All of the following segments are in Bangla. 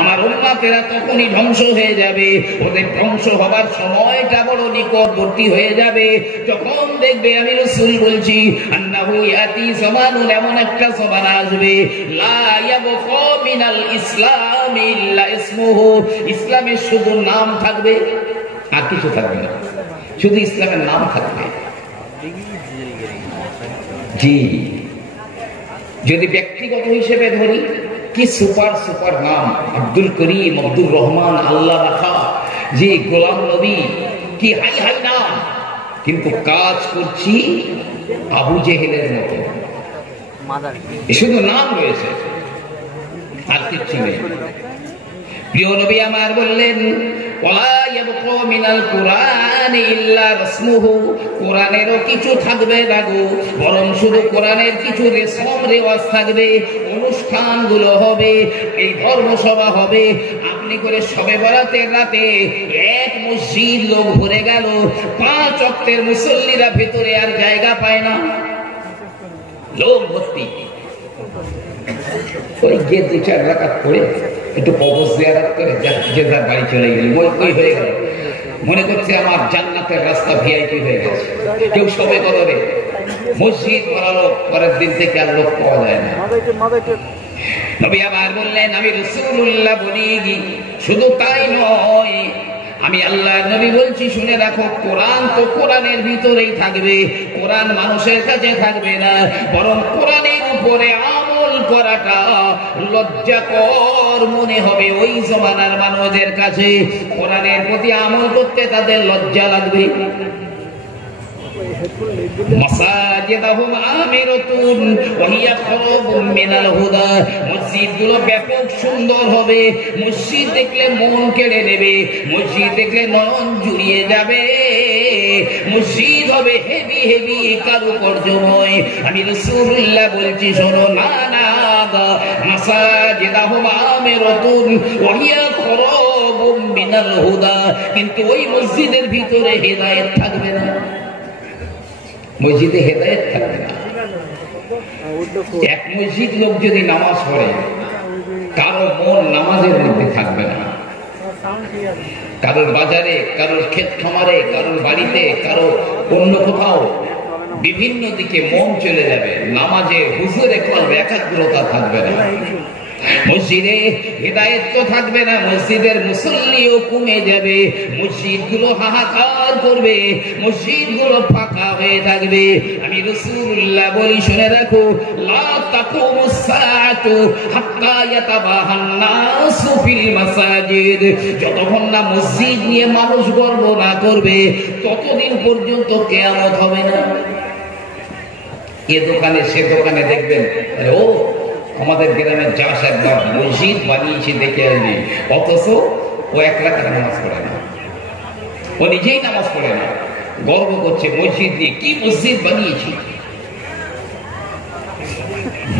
আমার উম্মতেরা তখনই ধ্বংস হয়ে যাবে। ওদের ধ্বংস হবার সময়টা বড় নিকটবর্তী হয়ে যাবে যখন দেখবে আমি রাসূল বলছি আন্নাহু ইয়াতি জামানুন, এমন একটা জমান আসবে লা ইয়াবকা মিনাল ইসলাম ইল্লা ইসমুহু, ইসলামের শুধু নাম থাকবে আর কিছু থাকবে না, শুধু ইসলামের নাম থাকবে। জি, যদি ব্যক্তিগত হিসেবে ধরি, কি সুপার সুপার নাম, আব্দুল করিম, আব্দুর রহমান, আল্লাহ রাখা, যে গোলাম নবী, কি হাই হাই নাম, কিন্তু কাজ করছি আবু জেহেলের মতো, শুধু নাম রয়েছে আর কিচ্ছু নেই। প্রিয় নবী আমার বললেন ওয়ালা ইয়াবকা মিনাল কুরআনি ইল্লা রাসমুহু, কোরআনেরও কিছু থাকবে না গো, বরং শুধু কোরআনের কিছু রেশম রেওয়াজ থাকবে, অনুষ্ঠানগুলো হবে, এই ধর্মসভা হবে। আপনি করে শবে বরাতের রাতে এক মসজিদ লোক ভরে গেল, 5 ওয়াক্তের মুসল্লিরা ভেতরে আর জায়গা পায় না, লোক ভর্তি। ওই যে 2-4 রাকাত পড়ে একটু কবর জিয়ারত করে যে যার বাড়ি চলে গেল, ওই হয়ে গেল, মনে করছে আমার জান্নাতের রাস্তা ভিআইপি হয়ে গেছে। কেউ সবে কদরে মসজিদ বানালো, পরের দিন থেকে আর লোক পাওয়া যায় না। নবী আবার বললেন আমি রাসূলুল্লাহ বলি, শুধু তাই নয়, আমি আল্লাহর নবী বলছি শুনে রাখো, কোরআন তো কোরআনের ভিতরেই থাকবে, কোরআন মানুষের কাছে থাকবে না, বরং কোরআনের উপরে আমল করাটা লজ্জাকর মনে হবে ওই জমানার মানুষদের কাছে। কোরআনের প্রতি আমল করতে তাদের লজ্জা লাগবে। মাসাজিদুহুম আমিরাতুন ওয়া হিয়া খারাবুম মিনাল হুদা, মসজিদগুলো ব্যাপক সুন্দর হবে, মসজিদ দেখলে মন কেড়ে নেবে, মসজিদ দেখলে নয়ন জুড়িয়ে যাবে, মসজিদ হবে হেভি হেভি কারুকার্যময়। আমি রাসূলুল্লাহ বলছি শোনো, না না, মাসাজিদুহুম আমিরাতুন ওয়া হিয়া খারাবুম মিনাল হুদা, কিন্তু ওই মসজিদের ভিতরে হেদায়েত থাকবে না, মসজিদে হেদায়েত থাকবে না। এক মসজিদ লোক যদি নামাজ পড়ে, কারো মন নামাজের মধ্যে থাকবে না, কারোর বাজারে, কারোর ক্ষেত খামারে, কারোর বাড়িতে, কারো অন্য কোথাও বিভিন্ন দিকে মন চলে যাবে, নামাজে হুজুরে কলবে একাগ্রতা থাকবে না। মসজিদে হেদায়েত তো থাকবে না, মসজিদের মুসল্লিও কমে যাবে, মসজিদগুলো হাহাকার করবে, মসজিদগুলো ফাঁকা হয়ে থাকবে। আমি রাসূলুল্লাহ বলি শুনে রাখো, লা তাকুমুস সাআতু হাত্তা ইয়াতাবাহান নাসু ফিল মাসাজিদ, যতক্ষণ না মসজিদ নিয়ে মানুষ গর্ব না করবে ততদিন পর্যন্ত কিয়ামত হবে না। এ দোকানে সে দোকানে দেখবেন, ও আমাদের গ্রামের যা একবার মসজিদ বানিয়েছি দেখে আসবি, অথচ ও 1 রাকাত নামাজ পড়ে না, ও নিজেই নামাজ পড়ে না, গর্ব করছে মসজিদ নিয়ে, কি মসজিদ বানিয়েছি।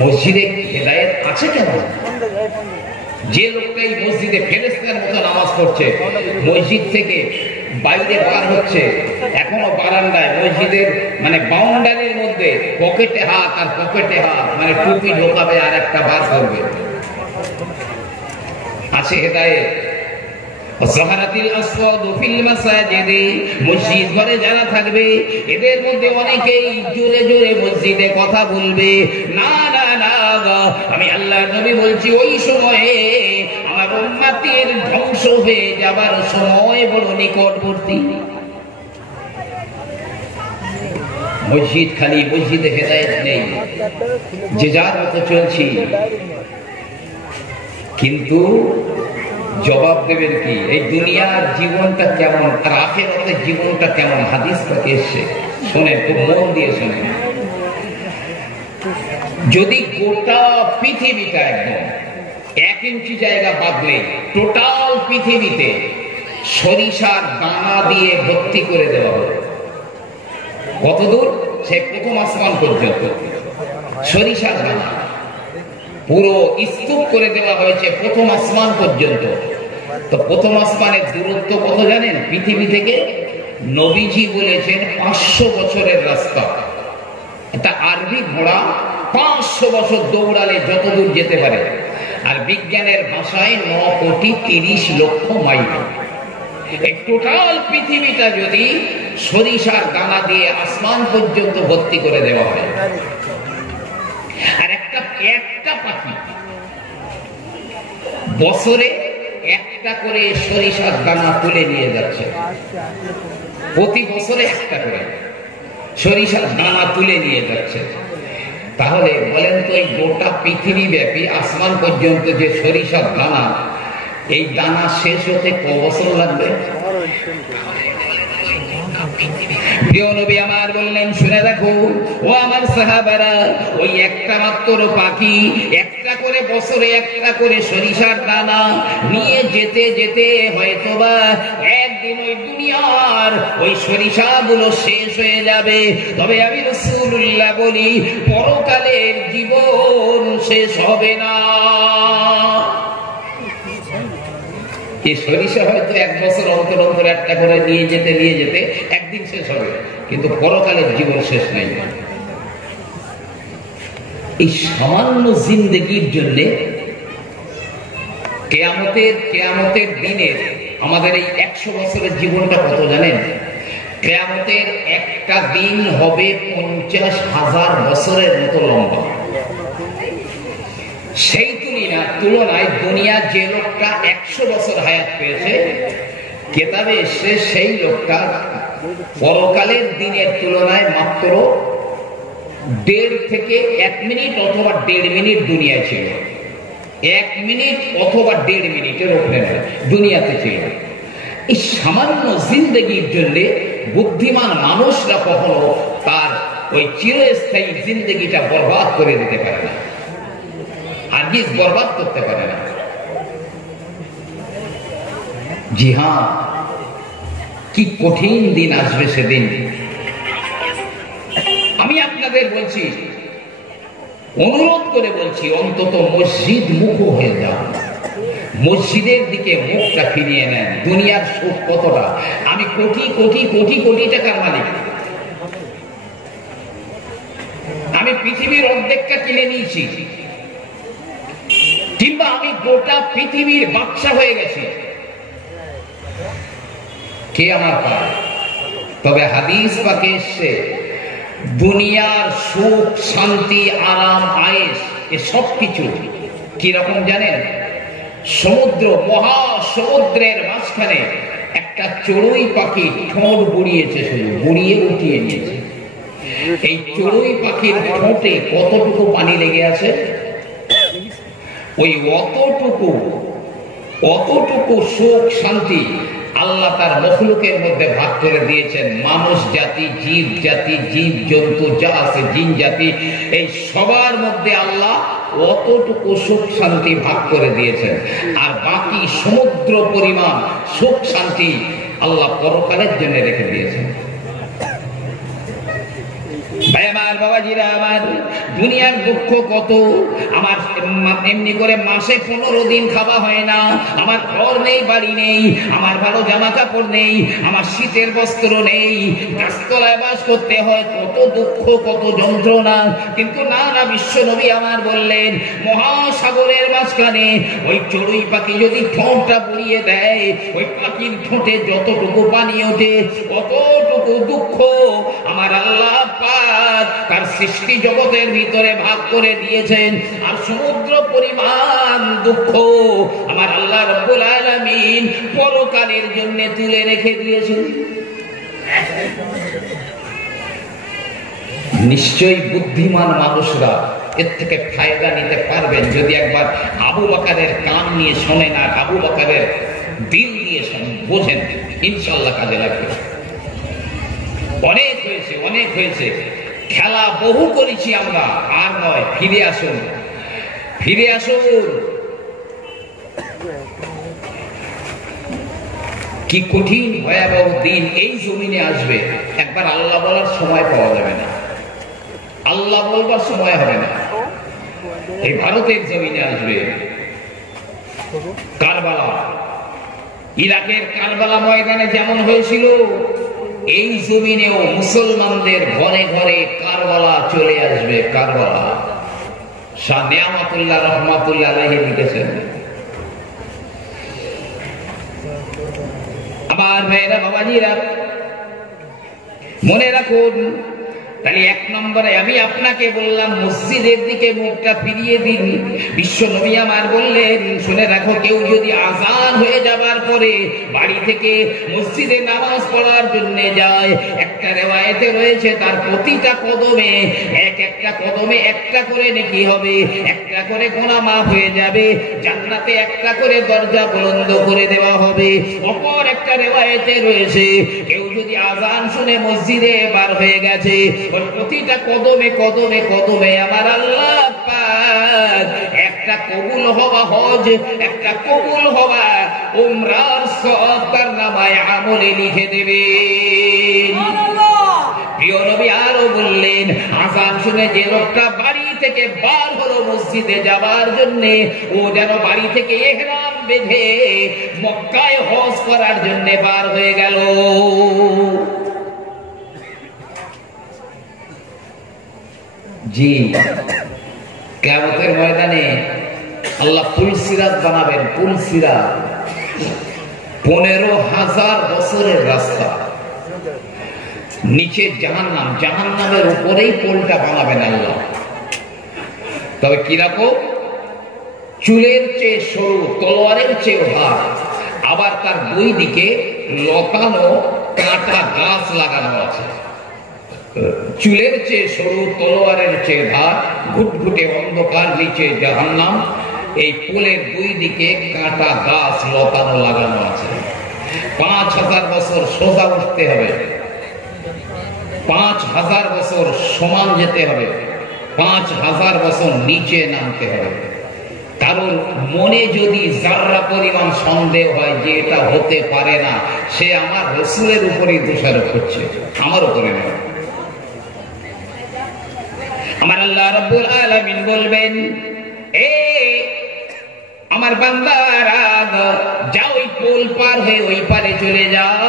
মসজিদে হেদায়েত আছে কেন? যে লোকটা এই মসজিদে ফেরেশতার মতো নামাজ পড়ছে, মসজিদ থেকে বাইরে বার হচ্ছে, এখনো বারান্দায় মসজিদের মানে বাউন্ডারির মধ্যে পকেটে হাত আর পকেটে হাত, মানে টুপি ঢোকাবে আর একটা বার করবে, আছে হেদায়েত। যাহারাতিল আসওয়াদু ফিল মাসাজিদি, মসজিদ ঘরে যারা থাকবে এদের মধ্যে অনেকেই জোরে জোরে মসজিদে কথা বলবে, না না না, আমি আল্লাহর নবী বলছি ওই সময়ে আমার উম্মতের ধ্বংস হয়ে যাবার সময় বড় নিকটবর্তী। মসজিদ খালি, মসজিদে হেদায়েত নেই, যে যার মতো চলছি, কিন্তু জবাব দেবেন কি? এই দুনিয়ার জীবনটা কেমন আর আখিরাতের জীবনটা কেমন, হাদিস থেকে এসেছে, শোনেন, খুব মন দিয়ে শোনেন। যদি গোটা পৃথিবীটা একদম 1 ইঞ্চি জায়গা বাদলে টোটাল পৃথিবীতে সরিষার দানা দিয়ে ভর্তি করে দেওয়া হবে, কতদূর? সে প্রথম আসমান পর্যন্ত সরিষার দানা পুরো স্তূপ করে দেওয়া হয়েছে প্রথম আসমান পর্যন্ত। তো প্রথম আসমানের দূরত্ব কত জানেন? পৃথিবী থেকে নবীজি বলেছেন 500 বছরের রাস্তা। এটা আরবি ঘোড়া 500 বছর দৌড়ালে যত দূর যেতে পারে, আর বিজ্ঞানের ভাষায় 9,30,00,000 মাইল। এই টোটাল পৃথিবীটা যদি সরিষার দানা দিয়ে আসমান পর্যন্ত ভর্তি করে দেওয়া হয়, আর একটা পাখি বছরে একটা করে সরিষার দানা তুলে নিয়ে যাচ্ছে, প্রতি বছরে একটা করে সরিষার দানা তুলে নিয়ে যাচ্ছে, তাহলে বলেন তো এই গোটা পৃথিবী ব্যাপী আসমান পর্যন্ত যে সরিষার দানা, এই দানা শেষ হতে ক বছর লাগবে? প্রিয় নবী আমার বললেন, শুনে দেখো ও আমার সাহাবারা, ওই একটা মাত্র পাখি একটা করে বছরে একটা করে সরিষার দানা নিয়ে যেতে যেতে হয়তোবা একদিন ওই দুনিয়ার ওই সরিষাগুলো শেষ হয়ে যাবে। তবে আমি রাসূলুল্লাহ বলি, পরকালের জীবন শেষ হবে না। এই সরিষা হয়তো এক বছর অন্তর অন্তর একটা করে নিয়ে যেতে একদিন শেষ হবে, কিন্তু পরকালের জীবন শেষ নাই। এই সামান্য জিন্দেগির জন্য কেয়ামতের দিনের আমাদের এই 100 বছরের জীবনটা কত জানেন? কেয়ামতের একটা দিন হবে 50,000 বছরের মতো লম্বা। সেই তুলনায় দুনিয়া যে লোকটা 100 বছর হায়াত পেয়েছে, কেতাবে এসে সেই লোকটা পরকালের দিনের তুলনায় মাত্র 1.5 থেকে 1 মিনিট অথবা 1.5 মিনিট দুনিয়ায় ছিল। 1 মিনিট অথবা 1.5 মিনিটের উপরে দুনিয়াতে ছিল। এই সামান্য জিন্দেগির জন্য বুদ্ধিমান মানুষরা কখনো তার ওই চিরস্থায়ী জিন্দেগিটা বরবাদ করে দিতে পারে না, আগে বরবাদ করতে পারে না। জি হ্যাঁ, কি কঠিন দিন আসবে সেদিন। আমি আপনাদের বলছি, অনুরোধ করে বলছি, অন্তত মসজিদ মুখ হয়ে যান, মসজিদের দিকে মুখটা ফিরিয়ে নেন। দুনিয়ার সুখ কতটা, আমি কোটি কোটি কোটি কোটি টাকার মালিক, আমি পৃথিবীর অর্ধেকটা কিনে নিয়েছি, কিংবা আমি গোটা পৃথিবীর বাদশা হয়ে গেছি, কে আমার পায়? তবে হাদিস পাকে এসছে, দুনিয়ার সুখ শান্তি আরাম আয়েশ এ সব কিছু কিরকম জানেন? মহাসমুদ্রের মাঝখানে একটা চড়ুই পাখি ঠোঁট বুড়িয়েছে, শুধু বুড়িয়ে উঠিয়ে নিয়েছে। এই চড়ুই পাখির ঠোঁটে কতটুকু পানি লেগে আছে? ওই অতটুকু সুখ শান্তি আল্লাহ তার মখলুকের মধ্যে ভাগ করে দিয়েছেন। মানুষ জাতি, জীব জাতি, জীব জন্তু যা আছে, জিন জাতি, এই সবার মধ্যে আল্লাহ অতটুকু সুখ শান্তি ভাগ করে দিয়েছেন। আর বাকি সমুদ্র পরিমাণ সুখ শান্তি আল্লাহ পরকালের জন্য রেখে দিয়েছেন। ভাই আমার, বাবাজিরা আমার, দুনিয়ার দুঃখ কত। আমার এমনি করে মাসে 15 দিন খাওয়া হয় না, আমার ঘর নেই, বাড়ি নেই, আমার ভালো জামা কাপড় নেই, আমার শীতের বস্ত্র নেই, গাছতলায় বাস করতে হয়, কত দুঃখ, কত যন্ত্রণা। কিন্তু না, বিশ্ব নবী আমার বললেন, মহাসাগরের মাঝখানে ওই চড়ুই পাখি যদি ঠোঁটটা বুলিয়ে দেয়, ওই পাখির ঠোঁটে যতটুকু পানি ওঠে, অতটুকু দুঃখ আমার আল্লাহ তার সৃষ্টি জগতের ভিতরে ভাগ করে দিয়েছেন। আর সমুদ্র পরিমাণ দুঃখ আমার আল্লাহ রাব্বুল আলামিন পরকালের জন্য তুলে রেখে দিয়েছেন। নিশ্চয়ই বুদ্ধিমান মানুষরা এর থেকে ফায়দা নিতে পারবেন যদি একবার আবু বকরের কান নিয়ে শোনেন আর আবু বকরের দিল দিয়ে বোঝেন, ইনশাআল্লাহ কাজে লাগবে। অনেক হয়েছে, খেলা বহু করেছি আমরা, আর নয়, ফিরে আসুন। কি কঠিন ভয়াবহ দিন এই জমিনে আসবে, একবার আল্লাহ বলার সময় পাওয়া যাবে না, আল্লাহ বলবার সময় হবে না। এই ভারতের জমিনে আসবে কারবালা, ইরাকের কারবালা ময়দানে যেমন হয়েছিল, এই জমিনেও মুসলমানদের ঘরে ঘরে কারবালা চলে আসবে। কারবালা শাহ নিয়ামতুল্লাহ রহমাতুল্লাহ আলাইহি লিখেছেন। আমার ভাইয়েরা, বাবাজিরা, মনে রাখুন, তাহলে এক নম্বরে আমি আপনাকে বললাম মসজিদের দিকে মুখটা ফিরিয়ে দিন। বিশ্ব নবী আমার বললেন, শুনে রাখো, কেউ যদি আযান হয়ে যাবার পরে বাড়ি থেকে মসজিদে নামাজ পড়ার জন্য যায়, একটা রিওয়ায়েতে রয়েছে তার প্রতিটা কদমে একটা কদমে একটা করে নেকি হবে, একটা করে গুনাহ মাফ হয়ে যাবে, জান্নাতে একটা করে দরজা বুলন্দ করে দেওয়া হবে। অপর একটা রিওয়ায়েতে রয়েছে, কেউ যদি আযান শুনে মসজিদে বার হয়ে গেছে, ওর প্রতিটা কদমে কদমে কদমে আমার আল্লাহ পাক একটা কবুল হওয়া হজ, একটা কবুল হওয়া উমরার সওয়াব তার নামায় আমলে লিখে দেবেন। প্রিয় নবী আরো বললেন, আযান শুনে যে লোকটা বাড়ি থেকে বার হলো মসজিদে যাবার জন্য, ও যেন বাড়ি থেকে ইহরাম বেঁধে মক্কায় হজ করার জন্য বার হয়ে গেল। জি, কিয়ামতের ময়দানে আল্লাহ পুলসিরাত বানাবেন। পুলসিরাত 15,000 বছরের রাস্তা, নিচে জাহান্নাম, জাহান্নামের উপরেই পোলটা বানাবেন আল্লাহ। তবে কিরকম? চুলের চেয়ে সরু, তলোয়ারের চেয়ে ভার, আবার তার দুই দিকে লতানো কাঁটা গাছ লাগানো আছে। চুলের চেয়ে সরু, তলোয়ারের চেয়ে ধার, ঘুটঘুটে অন্ধকার, নিচে জাহান্নাম, এই পোলের দুই দিকে কাঁটা গাছ লতানো লাগানো আছে। 5,000 বছর সোজা উঠতে হবে, 5,000 বছর সমান যেতে হবে, 5,000 বছর নিচে নামতে হবে। কারণ মনে যদি যারা পরিমাণ সন্দেহ হয় যে এটা হতে পারে না, সে আমার রাসূলের উপরেই দোষারোপ করছে, আমার উপরে নয়। আমার আল্লাহ রাব্বুল আলামিন বলবেন, এ আমার বান্দারা, যাও ওই পোল পার হয়ে ওই পারে চলে যাও,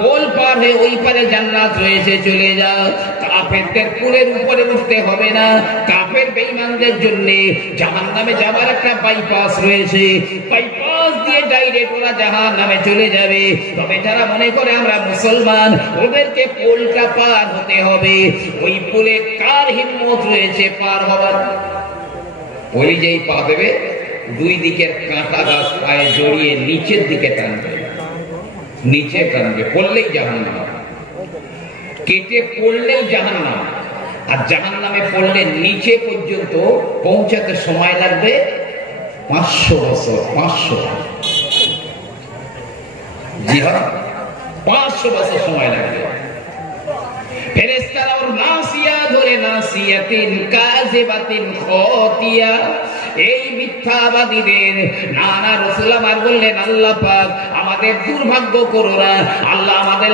পোল পার হয়ে ওই পারে জান্নাত রয়েছে, চলে যাও। কাফেরদের পোলের উপরে উঠতে হবে না, কাফের বেঈমানদের জন্য জাহান্নামে যাবার একটা বাইপাস রয়েছে, বাইপাস দিয়ে ডাইরেক্ট ওরা জাহান্নামে চলে যাবে। তবে যারা মনে করে আমরা মুসলমান, ওদেরকে পোলটা পার হতে হবে। ওই পোলে কার হিম্মত রয়েছে পার হবার? ওই যেই পা দেবে, দুই দিকের কাঁটা গাছ পায়ে জড়িয়ে নিচের দিকে টানবে, নিচে টানবে, পড়লেই জাহান্নাম, কেটে পড়লেই জাহান্নাম। আর জাহান্নামে পড়লে নিচে পর্যন্ত পৌঁছাতে সময় লাগবে 500 বছর। 500, জি হ্যাঁ, 500 বছর সময় লাগবে। ফেরেশতারা ওর নাসিয়া ধরে, নাসিয়াতিন কাযিবাতিন খাতিয়া, এই মিথ্যাবাদীদের নানা রাসূল আমার বললেন, আল্লাহ পাক আমাদের দুর্ভাগ্য করো না, আল্লাহ আমাদের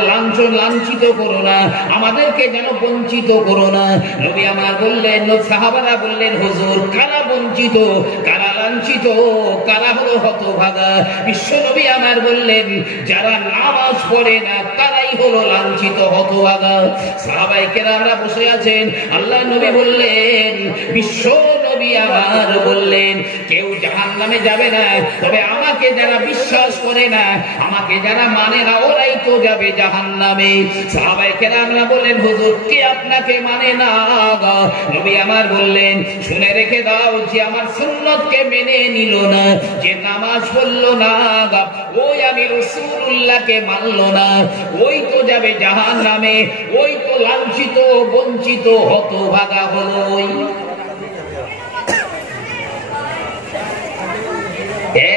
লাঞ্ছিত করো না, আমাদেরকে যেন বঞ্চিত করো না। নবী আমার বললেন, সাহাবারা বললেন, হুজুর কারা বঞ্চিত, কারা লাঞ্ছিত, কারা হলো হতভাগা? বিশ্ব নবী আমার বললেন, যারা নামাজ পড়ে না তারাই হলো লাঞ্ছিত, হতভাগা। সাহাবায়ে কেরামরা বসে আছেন, আল্লাহ নবী বললেন, বিশ্ব নবী আমার বললেন, কেউ জাহান্নামে যাবে না, তবে আমাকে যারা বিশ্বাস করে না, আমাকে যারা মানে না, ওরাই তো যাবে জাহান্নামে। সাহাবায়ে কেরামরা বললেন, হুজুর কে আপনাকে মানে না? নবী আমার বললেন, শুনে রেখে দাও, যে আমার সুন্নতকে মেনে নিল না, যে নামাজ পড়লো না, ওই আমি রাসূলুল্লাহকে মানলো না, ওই তো যাবে জাহান্নামে, ওই তো লাঞ্ছিত, বঞ্চিত, হতভাগা হলো। ওই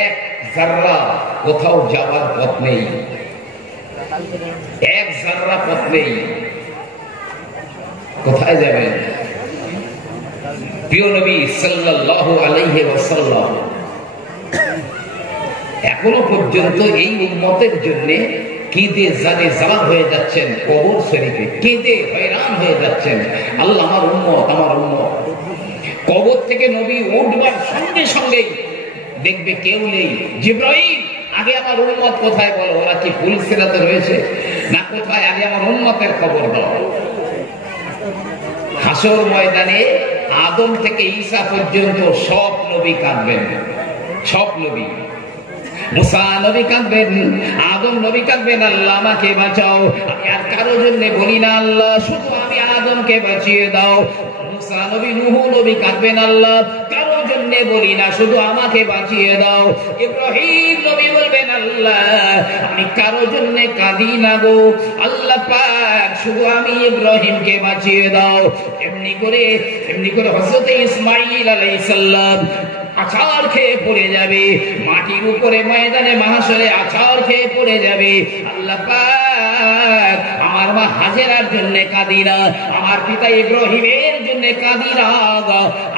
এক জাররা কোথাও যাওয়ার পথ নেই, এক জাররা পথ নেই, কোথায় যাবেন? প্রিয় নবী সাল্লাল্লাহু আলাইহি ওয়াসাল্লাম এখনো পর্যন্ত এই উম্মতের জন্য কেঁদে জানে জালাল হয়ে যাচ্ছেন, কবর শরীফে কেঁদে হয়রান হয়ে যাচ্ছেন, আল্লাহ আমার উম্মত, আমার উম্মত। কবর থেকে নবী উঠবার সঙ্গে সঙ্গে দেখবে কেউ নেই, জিবরাইল আগে আমার উম্মত কোথায় বলো, ওরা কি পুলসিরাতে রয়েছে না কোথায়, আগে আমার উম্মতের খবর দাও। হাসর ময়দানে আদম থেকে ঈসা পর্যন্ত সব নবী কাঁদবেন, সব নবী। মুসা নবী কাঁদবেন, আদম নবী কাঁদবেন, আল্লাহ আমাকে বাঁচাও। আমি আর কারো জন্য বলি না আল্লাহ, শুধু আমি আদমকে বাঁচিয়ে দাও। মুসা নবী, নূহ নবী কাঁদবেন, আল্লাহ কারো জন্য বলি না, শুধু আমাকে বাঁচিয়ে দাও। ইব্রাহিম নবী বলবেন, আল্লাহ আমি কারো জন্য কাঁদি না গো, আল্লাহ পাক শুধু আমি ইব্রাহিমকে বাঁচিয়ে দাও। এমনি করে হযরত ইসমাঈল আলাইহিস সালাম আছাড় খেয়ে পড়ে যাবে, মাটির উপরে ময়দানে মাহশরে আছাড় খেয়ে পড়ে যাবে। আল্লাহ পাক আমার মা হাজেরার জন্য কাঁদি না, আমার পিতা ইব্রাহিমের জন্য কাঁদি না,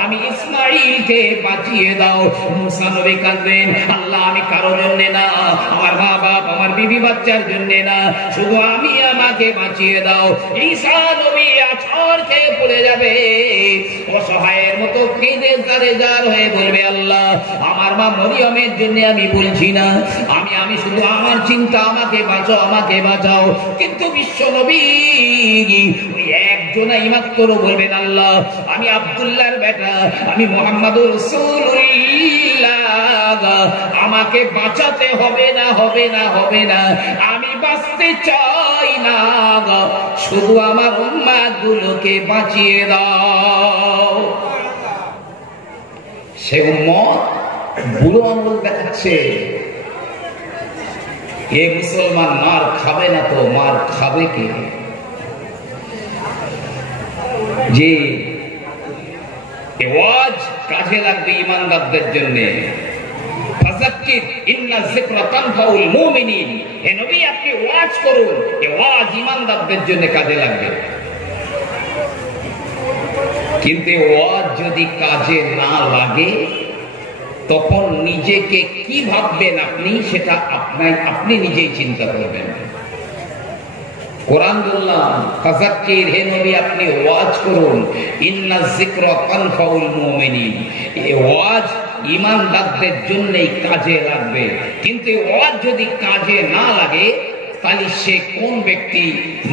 আমি ইসমাঈলকে বাঁচিয়ে দাও। মুসা নবী কাঁদবেন, আল্লাহ আমি কারোর জন্য না, আমার মা বাপ আমার বিবি বাচ্চার জন্য না, শুধু আমি আমাকে বাঁচিয়ে দাও। ঈসা নবী আছাড় খেয়ে পড়ে যাবে, অসহায়ের মতো কেঁদে জারে জার হয়ে বলবে, আল্লাহ আমার মা মরিয়মের জন্য আমি বলছি না, আমি শুধু আমার চিন্তা, আমাকে বাঁচাও, আমাকে বাঁচাও। কিন্তু বিশ্ব নবী ওই একজনই মাত্র বলবেন, আল্লাহ আমি আব্দুল্লাহর বেটা, আমি মুহাম্মাদুর রাসূলুল্লাহ, আমাকে বাঁচাতে হবে না, হবে না, হবে না, আমি বাঁচতে চাই না, শুধু আমার উম্মাত গুলোকে বাঁচিয়ে দাও। সে উম্মত বুড়ো আঙুল দেখাচ্ছে, এ মুসলমান মার খাবে না তো মার খাবে কে? যে ওয়াজ কাজে লাগবে ঈমানদারদের জন্য। ফাযাক্কির ইন্না যিকরা তানফাউল মুমিনিন, হে নবী আপনি ওয়াজ করুন, এই ওয়াজ ঈমানদারদের জন্য কাজে লাগবে। কিন্তু ওয়াজ যদি কাজে না লাগে তখন নিজেকে কি ভাববেন আপনি, সেটা আপনি নিজেই চিন্তা করবেন। কোরআন বললাম ফাযাক্কির, হে নবী আপনি ওয়াজ করুন, ইন্না যিকরা তানফাউল মুমিনিন, এই ওয়াজ ঈমানদারদের জন্যই কাজে লাগবে। কিন্তু ওয়াজ যদি কাজে না লাগে তাহলে সে কোন ব্যক্তি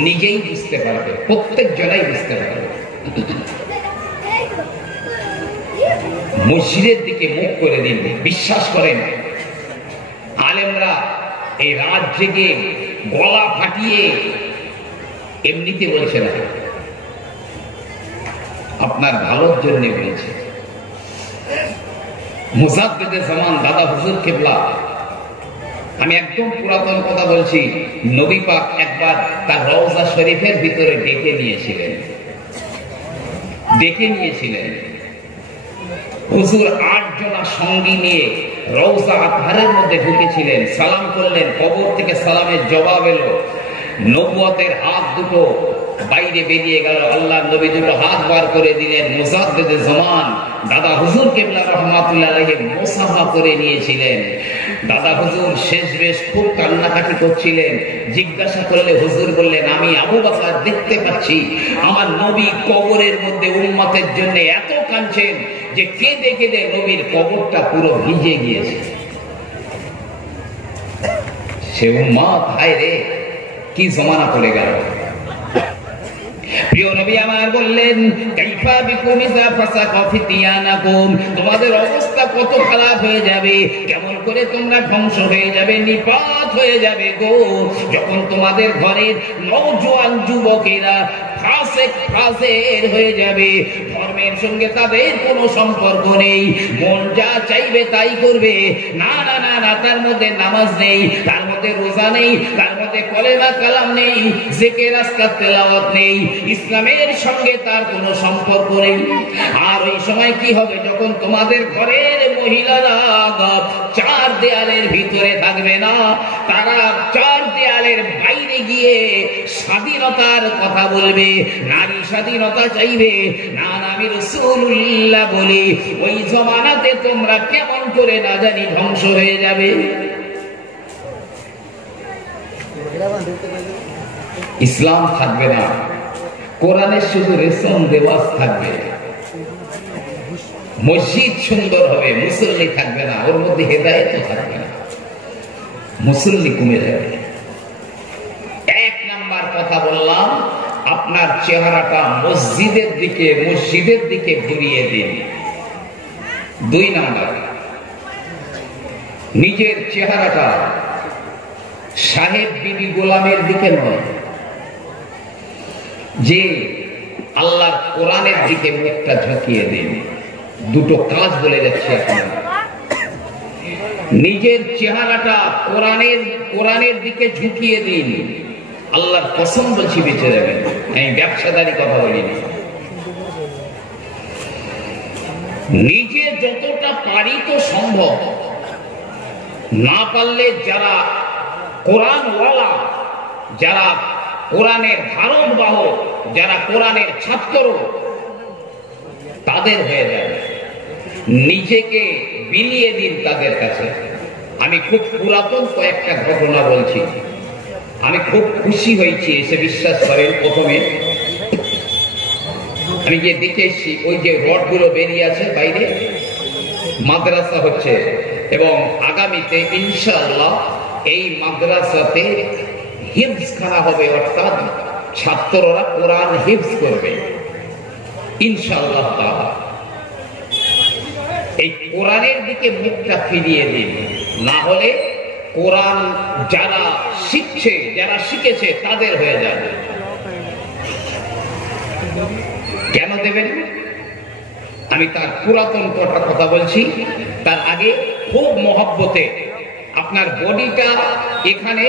নিজেই বুঝতে পারবে, প্রত্যেক জনাই বুঝতে পারবে। মসজিদের দিকে মুখ করে দিন, বিশ্বাস করেন আলেমরা এই রাত জেগে গলা ফাটিয়ে এমনিতে বলছে না, আপনার ভালোর জন্য বলছে। মুজাদ্দিদে জামান দাদা হুজুর কিবলা, আমি একদম পুরাতন কথা বলছি, নবী পাক একবার তার রওজা শরীফের ভিতরে ডেকে নিয়েছিলেন। হুজুর 8 জনা সঙ্গী নিয়ে রওজা আতহারের মধ্যে ঢুকেছিলেন, সালাম করলেন, কবর থেকে সালামের জবাব এলো, নবুয়তের হাত দুটো বাইরে বেরিয়ে গেল, আল্লাহর নবী দুটো হাত বার করে দিলেন। মুজাদ্দিদে জামান দাদা হুজুর কিবলা রাহমাতুল্লাহ আলাইহি মুসাফা করে নিয়েছিলেন। দাদা হুজুর শেষ বেশ খুব কান্নাকাটি করছিলেন। জিজ্ঞাসা করলে হুজুর বললেন, আমি আবু বকর দেখতে পাচ্ছি আমার নবী কবরের মধ্যে উম্মতের জন্য এত কাঁদছেন যে কেঁদে কেঁদে নবীর কবরটা পুরো ভিজে গিয়েছে। সে উম্মত হায় রে কি জমানা পড়ে গেল। প্রিয় নবী আমার বললেন, কাইফা বিকুম ইযা ফাসাকা ফিতিয়ানাকুম, তোমাদের অবস্থা কত খারাপ হয়ে যাবে, কেমন করে তোমরা ধ্বংস হয়ে যাবে, নিপাত হয়ে যাবে গো, যখন তোমাদের ঘরের নওজোয়ান যুবকেরা ফাসিক ফাজের হয়ে যাবে, ধর্মের সঙ্গে তাদের কোনো সম্পর্ক নেই, মন যা চাইবে তাই করবে, না না না না, তার মধ্যে নামাজ নেই, তার মধ্যে রোজা নেই, তার মধ্যে কলেমা কালাম নেই, জিকির আজকার তেলাওয়াত নেই, ইসলামের সঙ্গে তার কোনো সম্পর্ক নেই। আর ওই সময় কি হবে, যখন তোমাদের ঘরের মহিলারা 4 দেয়ালের ভিতরে থাকবে না, তারা 4 দেয়ালের বাইরে গিয়ে স্বাধীনতার কথা বলবে, নারী স্বাধীনতা চাইবে, না না আমি রাসূলুল্লাহ বলি, ওই জমানাতে তোমরা কেমন করে না জানি ধ্বংস হয়ে যাবে। ইসলাম থাকবে না, কোরআনের শুধু রেশন দেওয়াজ থাকবে, মসজিদ সুন্দর হবে, মুসল্লি থাকবে না, ওর মধ্যে হেদায়েত থাকবে না, মুসল্লি কমে যাবে। 1 নাম্বার কথা বললাম, আপনার আপনার চেহারাটা মসজিদের দিকে ঘুরিয়ে দিন। 2 নাম্বার, নিজের চেহারাটা সাহেব বিবি গোলামের দিকে নয়, যে আল্লাহর কোরআনের দিকে মুখটা ঝুঁকিয়ে দিন। 2টো কাজ বলে যাচ্ছে আপনার। নিজের চেহারাটা কোরআনের দিকে ঝুঁকিয়ে দিন। আল্লাহর কসম বলছি বেঁচে যাবেন। আমি ব্যবসাদারি কথা বলিনি। নিজে যতটা পারি তো সম্ভব, না পারলে যারা কোরআনওয়ালা, যারা কোরআনের ধারক বাহক, যারা কোরআনের ছাত্র, তাদের হয়ে যাবে। নিজেকে বিলিয়ে দিন তাদের কাছে। আমি খুব পুরাতন কয়েকটা ঘটনা বলছি। আমি খুব খুশি হয়েছি এসে, বিশ্বাস করেন। প্রথমে আমি যে দেখে এসেছি, ওই যে রডগুলো বেরিয়ে আছে বাইরে, মাদ্রাসা হচ্ছে, এবং আগামীতে ইনশাআল্লাহ এই মাদ্রাসাতে হিফজ খানা হবে, অর্থাৎ ছাত্ররা কোরআন হিফজ করবে ইনশাআল্লাহ। এই কোরআনের দিকে মুখটা ফিরিয়ে দিন, না হলে কোরআন যারা শিখছে, যারা শিখেছে তাদের হয়ে যাবে। কেন দেবেন? আমি তার পুরাতন কথা বলছি। তার আগে খুব মহব্বতে আপনার বডিটা এখানে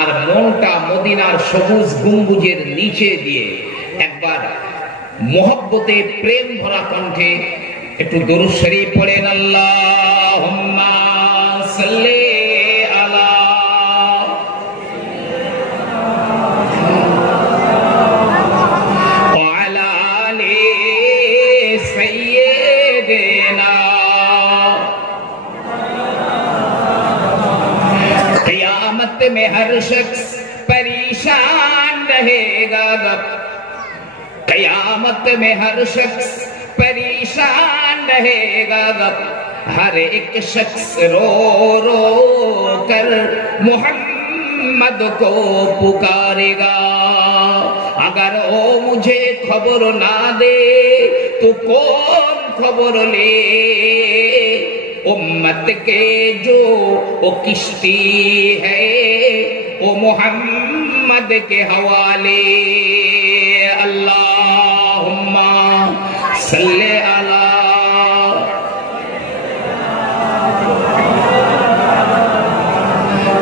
আর মনটা মদিনার সবুজ গম্বুজের নিচে দিয়ে একবার মহব্বতে প্রেম ভরা কণ্ঠে একটু দরুদ শরীফ পড়েন। আল্লাহুম্মা সাল্লি আলা ওয়া আলা আলি সাইয়্যিদিনা। क़यामत में हर शख्स परेशान रहेगा, क़यामत में हर शख्स परेशान रहेगा, हर एक शख्स रो रो कर मोहम्मद को पुकारेगा। अगर वो मुझे खबर ना दे तो कौन खबर ले? उम्मत के जो वो किश्ती है वो मोहम्मद के हवाले। अल्लाहुम्मा सल्ले अला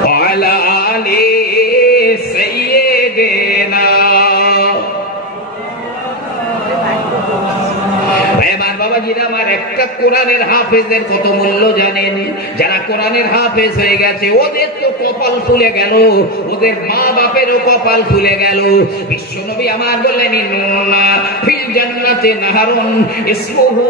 वाला आले सय्यिदिना। বাবাজিরা আমার, একটা কোরআনের হাফেজের কত মূল্য জানেন? যারা কোরআনের হাফেজ হয়ে গেছে ওদের তো কপাল ফুলে গেল, ওদের মা বাপেরও কপাল ফুলে গেল। বিশ্বনবী আমার বললেন, ইন্না ফিল জান্নাতি নাহারুন ইসমুহু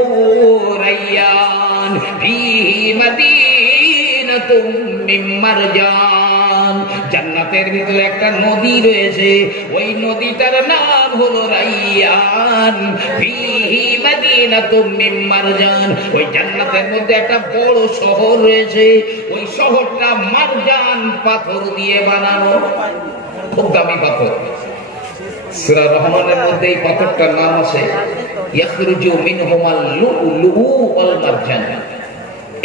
রায়্যান ফীহি মাদিনাতুম মিন মারজান। জান্নাতের ভিতরে একটা নদী রয়েছে, ওই নদীটার নাম হলো রায়্যান। ফীহি মাদিনাতুম মিন মারজান। ওই জান্নাতের মধ্যে একটা বড় শহর রয়েছে, ওই শহরটা মারজান পাথর দিয়ে বানানো, খুব দামি পাথর। সূরা রহমানের মধ্যে এই পাথরটার নাম আছে ইয়াখরুজু মিনহুমাল লুলু ওয়াল মারজান।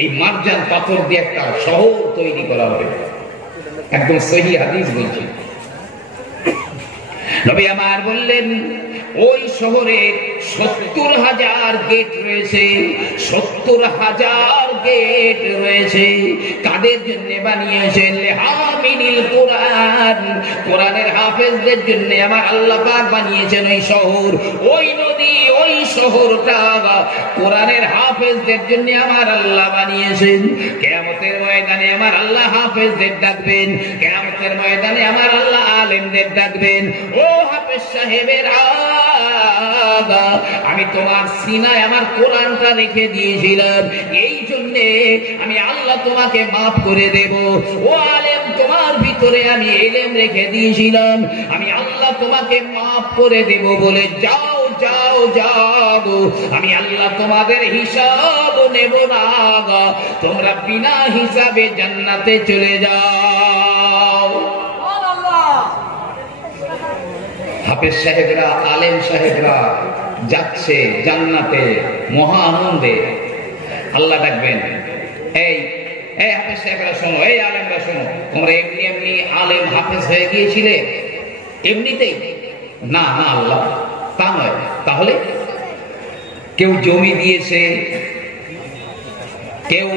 এই মারজান পাথর দিয়ে একটা শহর তৈরি করা হবে। একদম সহিহ হাদিস বলছি। নবী আমার বললেন, ওই শহরে 70,000 গেট রয়েছে, 70,000 গেট রয়েছে। কাদের জন্য বানিয়েছেন? হামিলিল কোরআন, কোরআনের হাফেজদের জন্য আমার আল্লাহ পাক বানিয়েছেন ওই শহর, ওই নদী, ওই শহরটা কোরআনের হাফেজদের জন্য আমার আল্লাহ বানিয়েছেন। কিয়ামতের ময়দানে আমার আল্লাহ হাফেজদের ডাকবেন, কিয়ামতের ময়দানে আমার আল্লাহ আলেমদের ডাকবেন। ও হাফেজ সাহেবের, আমি তোমার সিনায় আমার কোরআনটা রেখে দিয়েছিলাম, এই জন্যে আমি আল্লাহ তোমাকে মাফ করে দেব। ও আলেম, তোমার ভিতরে আমি ইলম রেখে দিয়েছিলাম, আমি আল্লাহ তোমাকে মাফ করে দেব বলে যাও যাও যাও, আমি আল্লাহ তোমাদের হিসাব নেব না, তোমরা বিনা হিসাবে জান্নাতে চলে যাও। হাফেজ সাহেবরা, আলেম সাহেবরা যাচ্ছে জান্নাতে মহা আনন্দে। আল্লাহ ডাকবেন, এই এই হাফেজ সাহেবরা শোনো, এই আলেমরা শোনো, তোমরা এমনি এমনি আলেম হাফেজ হয়ে গিয়েছিলে এমনিতেই? না না আল্লাহ, তা নয়। তাহলে কেউ জমি দিয়েছে, কেউ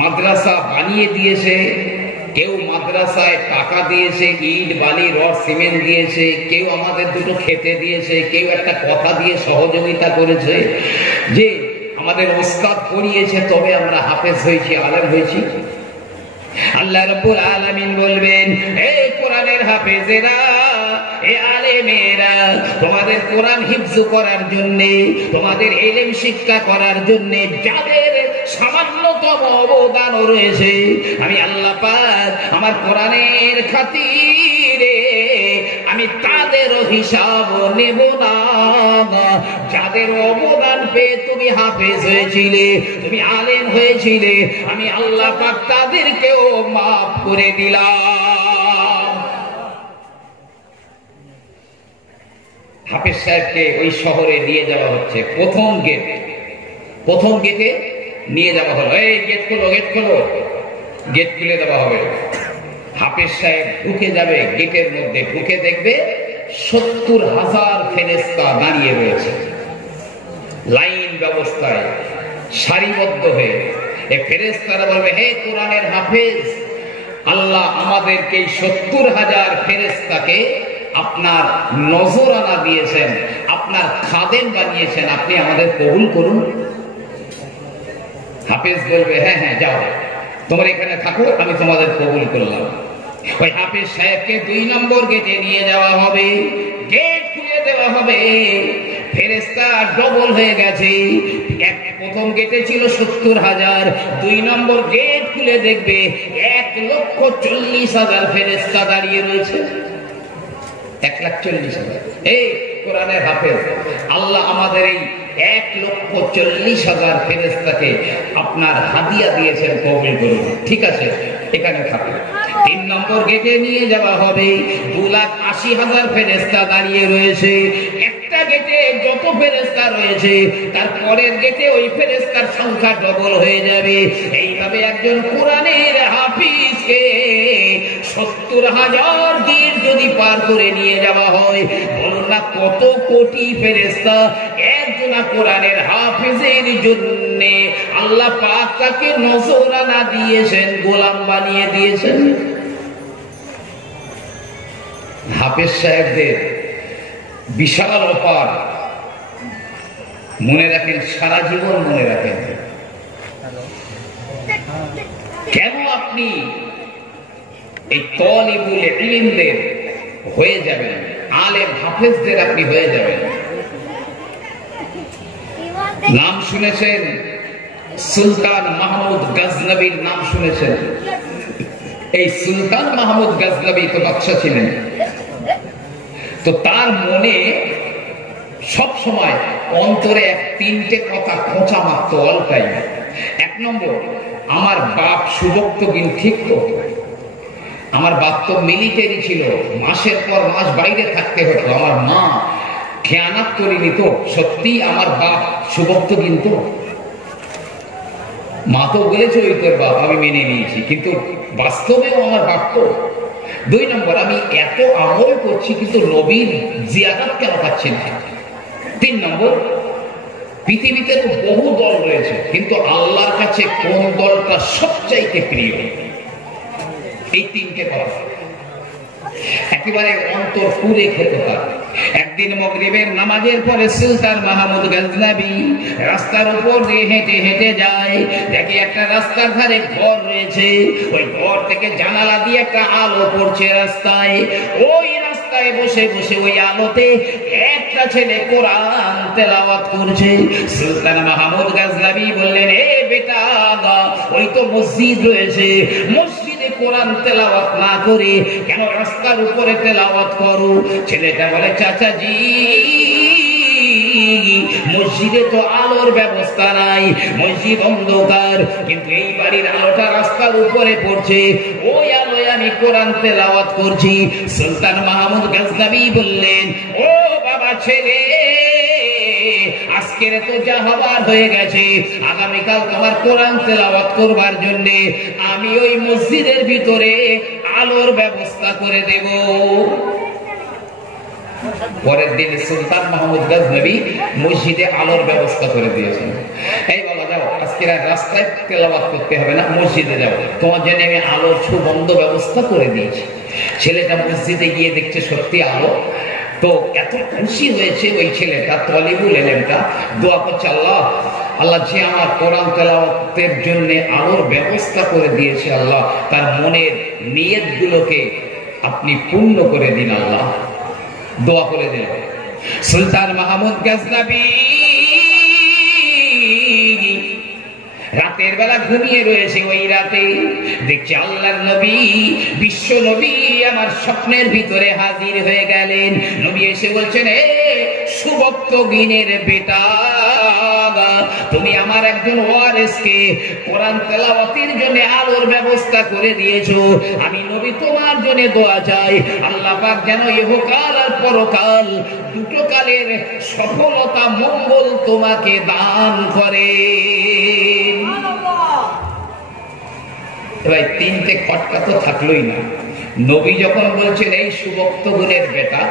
মাদ্রাসা বানিয়ে দিয়েছে, কেউ মাদ্রাসায় টাকা দিয়েছে, ইট বালি রড সিমেন্ট দিয়েছে, কেউ আমাদের দুটো খেতে দিয়েছে, কেউ একটা কথা দিয়ে সহযোগিতা করেছে যে আমাদের ওস্তাদ পড়িয়েছে তবে আমরা হাফেজ হয়েছি, আলেম হয়েছি। আল্লাহ রাব্বুল আলামিন বলবেন, এই কোরআনের হাফেজেরা, এই আলেমেরা, তোমাদের কোরআন হিফজ করার জন্য, তোমাদের ইলম শিক্ষা করার জন্য যাদের সামান্যতম অবদান রয়েছে, আমি আল্লাহ পাক আমার কোরআনের খাতিরে আমি তাদেরও হিসাব নেব না। যাদের অবদান পেয়ে তুমি হাফেজ হয়েছিলে, তুমি আলেম হয়েছিলে, আমি আল্লাহ পাক তাদেরকেও মাফ করে দিলাম। হাফেজ সাহেবকে ওই শহরে নিয়ে যাওয়া হচ্ছে, প্রথম গেটে নিয়ে যাওয়া হলো। এই গেট খোলো, গেট খোলো, গেট খুলে দেওয়া হবে। হাফেজ সাহেব ঢুকে যাবে, গেটের মধ্যে ঢুকে দেখবে 70,000 ফেরেশতা দাঁড়িয়ে রয়েছে লাইন ব্যবস্থায় সারিবদ্ধ হয়ে। এই ফেরেশতারা বলবে, হে কোরআনের হাফেজ, আল্লাহ আমাদেরকে 70,000 ফেরেশতাকে আপনার নজরানা দিয়েছেন, আপনার খাদেম বানিয়েছেন, আপনি আমাদের কবুল করুন। হাফেজ বলবে, হ্যাঁ হ্যাঁ যাও, তোমরা এখানে থাকো, আমি তোমাদের কবুল করলাম। ওই হাফেজ সাহেবকে 2 নম্বর গেটে নিয়ে যাওয়া হবে, গেট খুলে দেওয়া হবে। ফেরেশতা ডবল হয়ে গেছে, প্রথম গেটে ছিল 70,000, 2 নম্বর গেট খুলে দেখবে 1,40,000 ফেরেশতা দাঁড়িয়ে রয়েছে। 1,40,000। এই কোরআনের হাফেজ, আল্লাহ আমাদের এই 1,40,000 ফেরেশতাকে আপনার হাদিয়া দিয়েছেন, কবুল করুন। ঠিক আছে, এখানে থাকবে। 3 নম্বর গেটে নিয়ে যাওয়া হবে, 2,80,000 ফেরেশতা দাঁড়িয়ে রয়েছে। একটা গেটে যত ফেরেশতা রয়েছে তার পরের গেটে ওই ফেরেশতার সংখ্যা ডবল হয়ে যাবে। এইভাবে একজন কোরআনের হাফিজকে 70,000 গেট যদি পার করে নিয়ে যাওয়া হয়, বলুন না কত কোটি ফেরেশতা একজন কোরআনের হাফিজের জন্য আল্লাহ পাক তাকে নজরানা দিয়েছেন, গোলাম বানিয়ে দিয়েছেন। হাফেজ সাহেবদের বিশাল অফার, মনে রাখেন, সারা জীবন মনে রাখেন। কেন আপনি এই তালিবুল ইলমদের হয়ে যাবেন, আলেম হাফেজদের আপনি হয়ে যাবেন? নাম শুনেছেন সুলতান মাহমুদ গজনবীর নাম শুনেছেন? এই সুলতান মাহমুদ গজনবী তো বাদশা ছিলেন। তো তার মনে সব সময় অন্তরে 3টে কথা খোঁচা মারতো অল টাইম। 1 নম্বর, আমার বাপ সুবক্তবিন ঠিক তো, আমার বাপ তো মিলিটারি ছিল, মাসের পর মাস বাইরে থাকতে হতো, আমার মা খেয়ানাত করিনি তো, সত্যি আমার বাপ সুবক্তবিন তো। মা তো বলেছে ওই তোর বাপ, আমি মেনে নিয়েছি, কিন্তু বাস্তবেও আমার বাপ তো। 2 নম্বর, আমি এত আমল করছি কিন্তু নবীর জিয়ারত কেন পাচ্ছি না? 3 নম্বর, পৃথিবীতে তো বহু দল রয়েছে, কিন্তু আল্লাহর কাছে কোন দলটা সবচাইতে প্রিয়? এই 3টে কথা একেবারে অন্তর পুরে খেতে পারে। একদিন মাগরিবের নামাজের পরে সুলতান মাহমুদ গজনবী রাস্তার উপর দিয়ে হেঁটে হেঁটে যায়, দেখে একটা রাস্তার ধারে ঘর রয়েছে, ওই ঘর থেকে জানালা দিয়ে একটা আলো পড়ছে রাস্তায়। ওই রাস্তায় বসে বসে ওই আলোতে একটা ছেলে কোরআন তেলাওয়াত করছে। সুলতান মাহমুদ গজনবী বললেন, এ বেটা, ওই তো মসজিদ রয়েছে, মসজিদে কোরআন তেলাওয়াত না করে কেন রাস্তার উপরে তেলাওয়াত করো? ছেলেটা বলে, চাচাজি, মসজিদে তো আলোর ব্যবস্থা নাই, মসজিদ অন্ধকার, কিন্তু এই বাড়ির আলোটা রাস্তার উপরে পড়ছে, ওই আলোয় আমি কোরআন তেলাওয়াত করছি। সুলতান মাহমুদ গজনবী বললেন, ও বাবা ছেলে, আজকের তো যা হবার হয়ে গেছে, আগামীকাল তোমার কোরআন তেলাওয়াত করবার জন্য আমি ওই মসজিদের ভিতরে আলোর ব্যবস্থা করে দেব। পরের দিন সুলতান মাহমুদ গজনবী মসজিদে আলোর ব্যবস্থা করে দিয়েছেন। এই বাবা যাও, আজকে রাস্তায় তেলাওয়াত করতে হবে না, মসজিদে যাও, তোমার জন্য আমি আলোর সুবন্ধ ব্যবস্থা করে দিয়েছি। ছেলেটা মসজিদে গিয়ে দেখছে সত্যি আলো, তো এত খুশি হয়েছে ওই ছেলেটা, তলিবুল ইলমটা, দোয়া করছে, আল্লাহ আল্লাহ যে আমার কোরআন তেলাওয়াতের জন্য আলোর ব্যবস্থা করে দিয়েছে, আল্লাহ তার মনের নিয়ত গুলোকে আপনি পূর্ণ করে দিন, আল্লাহ দোয়া করে দিল। সুলতান মাহমুদ গজনবী রাতের বেলা ঘুমিয়ে রয়েছে, ওই রাতে দেখছে আল্লাহর নবী, বিশ্ব নবী আমার স্বপ্নের ভিতরে হাজির হয়ে গেলেন। নবী এসে বলছেন, এ সুবক্ত গিনের বেটা, তুমি আমার একজন ওয়ারিসকে কোরআন তেলাওয়াতের জন্য আলোর ব্যবস্থা করে দিয়েছো। আমি নবী তোমার জন্য দোয়া চাই, আল্লাহ পাক যেন ইহকাল আর পরকাল দুটো কালের সফলতা মঙ্গল তোমাকে দান করে। এবার তিনটে খটকা তো থাকলোই না। নবী যখন বলছেন এই সুবক্ত গুণের বেটা,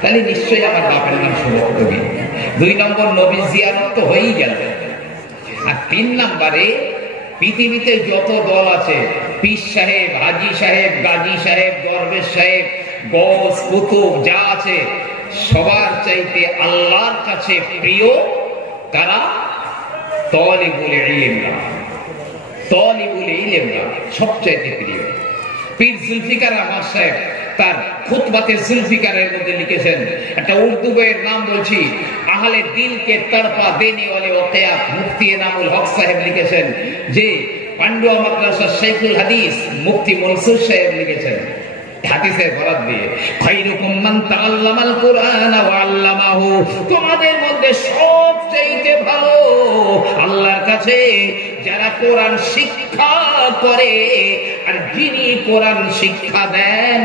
তাহলে নিশ্চয়ই আমার বাপের নাম সুবক্ত গুণ। 2 নম্বর নবী জিয়ারত তো হয়েই গেল। আর 3 নম্বরে পৃথিবীতে যত দল আছে, পীর সাহেব, হাজি সাহেব, গাজী সাহেব, দরবেশ সাহেব, গস, কুতুব যা আছে, সবার চাইতে আল্লাহর কাছে প্রিয় কারা? তলিবুল ইলমরা। তলিবুল ইলমরা সবচাইতে প্রিয়। পীর জুলফিকার আহমদ সাহেব তার খুতবাতে জুলফিকারের মধ্যে লিখেছেন, একটা উর্দু বইয়ের নাম বলছি, আহলে দিলকে তড়পা দেনে ওয়ালে ওয়াকিয়াত, মুফতি এনামুল হক সাহেব লিখেছেন, যে পান্ডুয়া মাদ্রাসা শেখুল হাদিস মুফতি মনসুর সাহেব লিখেছেন হাদিসের বরাত দিয়ে, খায়রুকুম মান তাআল্লামাল কুরআন ওয়া আল্লামাহু, তোমাদের মধ্যে সবচেয়ে ভালো আল্লাহর কাছে যারা কোরআন শিক্ষা করে আর যিনি কোরআন শিক্ষা দেন,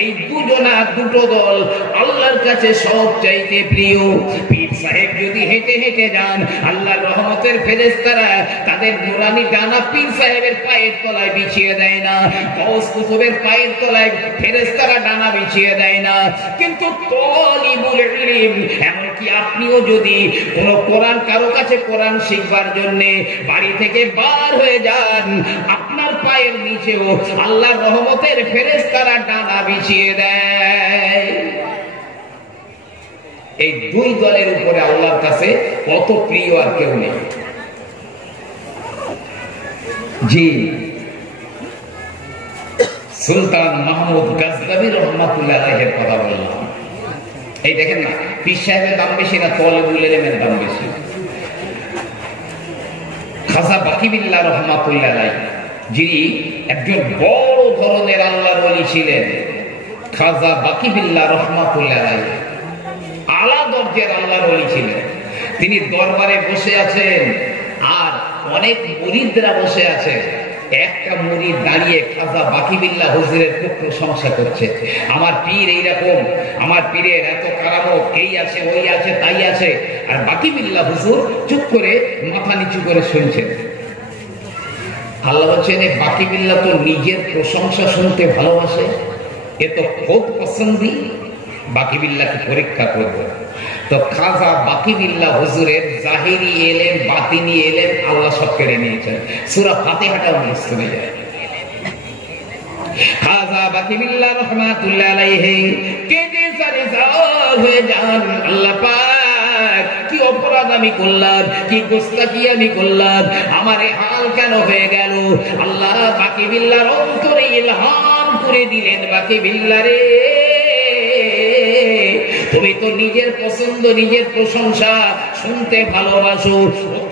এই দুটো দল আল্লাহর কাছে সবচাইতে প্রিয়। পীর সাহেব যদি হেঁটে হেঁটে যান, আল্লাহর রহমতের ফেরেশতারা তাদের নুরানি ডানা পীর সাহেবের পায়ের তলায় বিছিয়ে দেয় না, গৌস কুতুবের পায়ের তলায় ফেরেশতারা ডানা বিছিয়ে দেয় না। কিন্তু তলিবুল ইলম, এমনকি আপনিও যদি কোন কোরআন কারো কাছে কোরআন শিখবার জন্য বাড়ি থেকে বার হয়ে যান, আপনার পায়ের নিচেও আল্লাহর রহমতের ফেরেশতারা ডানা বিছিয়ে দেয়। এই 2 দলের উপরে আল্লাহর কাছে কত প্রিয় আর কেউ নেই। জি, সুলতান মাহমুদ গজনবী রহমাতুল্লাহ আলাইহির কথা বললাম। এই দেখেন না, পীর সাহেবের দাম বেশি না তলিবুল ইলমের দাম বেশি? খাজা বাকি বিল্লাহ রহমাতুল্লাহ আলাইহি, যিনি একজন বড় ধরনের আল্লাহর ওলি ছিলেন, খাজা বাকি বিল্লাহ রহমাতুল্লাহ আলাইহি আলা দরজার আল্লাহর ওলি ছিলেন। তিনি দরবারে বসে আছেন আর অনেক মুরিদরা বসে আছে। একটা মুরিদ দাঁড়িয়ে খাজা বাকি বিল্লাহ হুজুরের খুব প্রশংসা করছে, আমার পীর এইরকম, আমার পীরের এত কারামত, এই আছে ওই আছে তাই আছে। আর বাকি বিল্লাহ হুজুর চুপ করে মাথা নিচু করে শুনছেন। আল্লাহ বলছেন, বাকি বিল্লাহ তো নিজের প্রশংসা শুনতে ভালোবাসে, এ তো খুব পছন্দি, বাকি বিল্লাহকে পরীক্ষা করব। তো খাজা বাকি বিল্লাহ হুজুরের জাহিরি এলেম, বাতিনি এলেম আল্লাহ সব কেড়ে নিয়েছেন। সূরা ফাতিহাটাও মুখস্থ হয়ে যায়। খাজা বাকি বিল্লাহ রহমাতুল্লাহ আলাইহি কেঁদে সারিসাল হয়ে যান, আল্লাহ পাক কি অপরাধ আমি করলাম, কি গোস্তাকি আমি করলাম, আমার এই হাল কেন হয়ে গেল? আল্লাহ বাকি বিল্লাহর অন্তরে ইলহাম করে দিলেন, বাকি বিল্লাহ রে, তুমি তো নিজের পছন্দ, নিজের প্রশংসা শুনতে ভালোবাসো,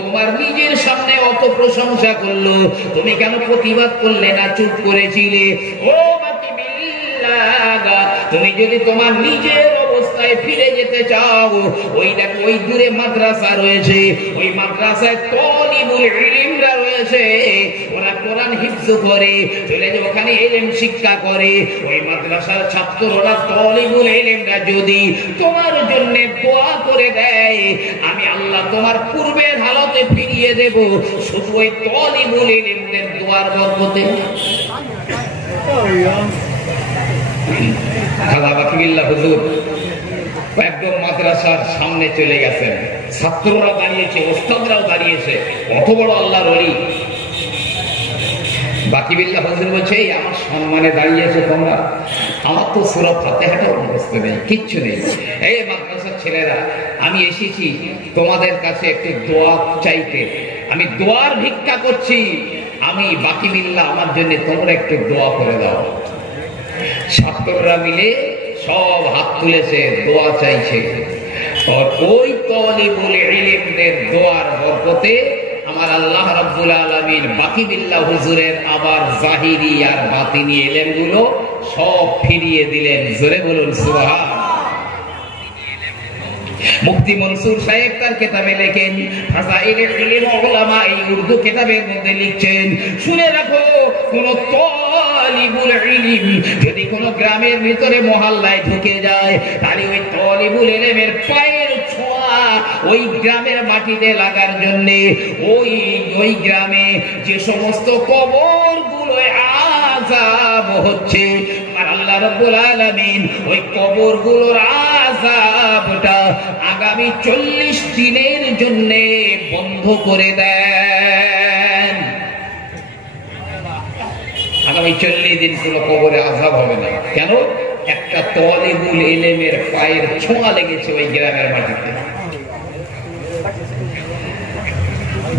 তোমার নিজের সামনে অত প্রশংসা করলো, তুমি কেন প্রতিবাদ করলে না, চুপ করেছিলে? ও বাকি বিল্লাহ, তুমি যদি তোমার নিজের অবস্থায় ফিরে যেতে চাও, ওই দেখো ওই দূরে মাদ্রাসা রয়েছে, ওই মাদ্রাসায় তলিবুল ইলমরা রয়েছে, ওরা কোরআন হিফজ করে, চলে যে ওখানে ইলম শিক্ষা করে, ওই মাদ্রাসার ছাত্ররা তালিবুল ইলমরা যদি তোমার জন্য দোয়া করে দেয়, আমি আল্লাহ তোমার পূর্বের হালতে ফিরিয়ে দেব, শুধু ওই তালিবুল ইলমদের দোয়ার বরকতে। খাজা বাকিবিল্লাহ হুজুর একদম মাদ্রাসার সামনে চলে গেছেন, ছাত্ররা দাঁড়িয়েছে, ওস্তাদরাও দাঁড়িয়েছে, কত বড় আল্লাহর ওলি। বাকিবিল্লাহ হুজুর বলছে, এই আমার সম্মানে দাঁড়িয়েছে তোমরা, আমার তো সূরা ফাতিহাটাও মুখস্থ নেই, কিচ্ছু নেই। এই মাদ্রাসার ছেলেরা, আমি এসেছি তোমাদের কাছে একটু দোয়া চাইতে, আমি দোয়ার ভিক্ষা করছি, আমি বাকিবিল্লাহ আমার জন্য তোমরা একটু দোয়া করে দাও। ছাত্ররা মিলে সব হাত তুলেছে, দোয়া চাইছে। ওই তালিবুল ইলমদের দোয়ার বরকতে আমার আল্লাহ রাব্বুল আলামিন বাকিবিল্লাহ হুজুরের আবার জাহিরি আর বাতিনি ইলমগুলো সব ফিরিয়ে দিলেন। জোরে বলুন সুবহান। মুফতি মনসুর সাহেব তার কিতাবে লেখেন, ফাসাইলে ইলম উলামা, এই উর্দু কিতাবের মধ্যে লিখছেন, শুনে রাখো, কোন তালিবুল ইলম যদি কোন গ্রামের ভিতরে মহল্লায় ঢুকে যায়, তাহলে ওই তালিবুল ইলমের পায়ের ছোঁয়া ওই গ্রামের মাটিতে লাগার জন্য ওই গ্রামে যে সমস্ত কবরগুলো আযাব হচ্ছে, আর আল্লাহ রাব্বুল আলামিন ওই কবরগুলোর আযাবটা আগামী 40 দিনের জন্য বন্ধ করে দেন। আগামী 40 দিন কোনো কবরে আযাব হবে না। কেন? একটা তালিবুল ইলমের পায়ের ছোঁয়া লেগেছে ওই গ্রামের মাটিতে।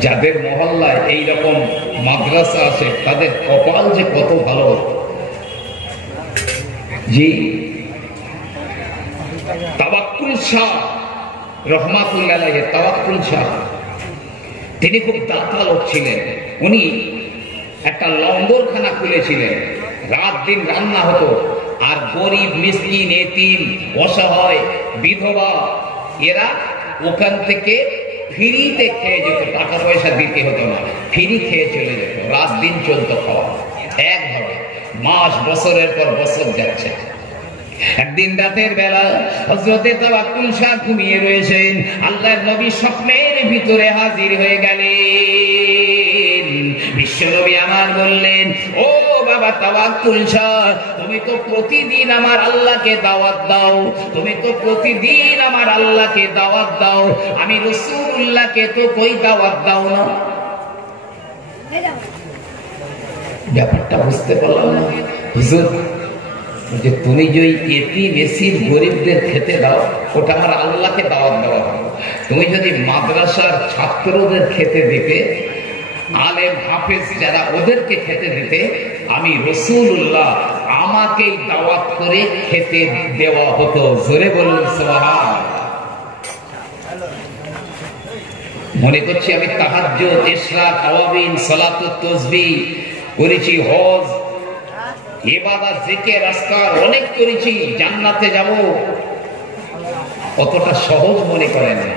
যাদের মহল্লায় এইরকম মাদ্রাসা আছে, তাদের কপাল যে কত ভালো। জি, তাওয়াক্কুল শাহ রহমাতুল্লাহ আলাইহি, তাওয়াক্কুল শাহ, তিনি খুব দাতা লোক ছিলেন। উনি একটা লঙ্গরখানা খুলেছিলেন, রাত দিন রান্না হতো, আর গরিব মিসকিন এতিম অসহায় বিধবা এরা ওখান থেকে ফ্রিতে খেয়ে যেত, টাকা পয়সা দিতে হতো না, ফ্রি খেয়ে চলে যেত, রাত দিন চলতো খাওয়া একভাবে, মাস বছরের পর বছর যাচ্ছে। একদিন রাতের বেলা হযরতে তাওয়াক্কুল শাহ ঘুমিয়ে রয়েছেন, আল্লাহর নবী স্বপ্নের ভিতরে হাজির হয়ে গেলেন। বিশ্বনবী আমার বললেন, ও বাবা তাওয়াক্কুল শাহ, তুমি তো প্রতিদিন আমার আল্লাহকে দাওয়াত দাও, তুমি তো প্রতিদিন আমার আল্লাহকে দাওয়াত দাও, আমি রাসূলুল্লাহকে তো কই দাওয়াত দাও না। ব্যাপারটা বুঝতে পারলাম না হুজুর, যে তুমি যে এতিম এসির গরিবদের খেতে দাও, ওটা আমার আল্লাহকে দাওয়াত দেওয়া হবে। তুমি যদি মাদ্রাসার ছাত্রদের খেতে দিতে, আলেম হাফেজ যারা ওদেরকে খেতে দিতে, আমি রাসূলুল্লাহ আমাকেই দাওয়াত করে খেতে দেওয়া হতো। জোরে বলুন সুবহান। মনে করছি আমি তাহাজ্জুদ, ইশরাক, আওয়াবিন, সালাতুত তাসবিহ করেছি, হজ, ইবাদত, জিকির, আজকার অনেক করেছি, জান্নাতে যাব, অতটা সহজ মনে করেন না।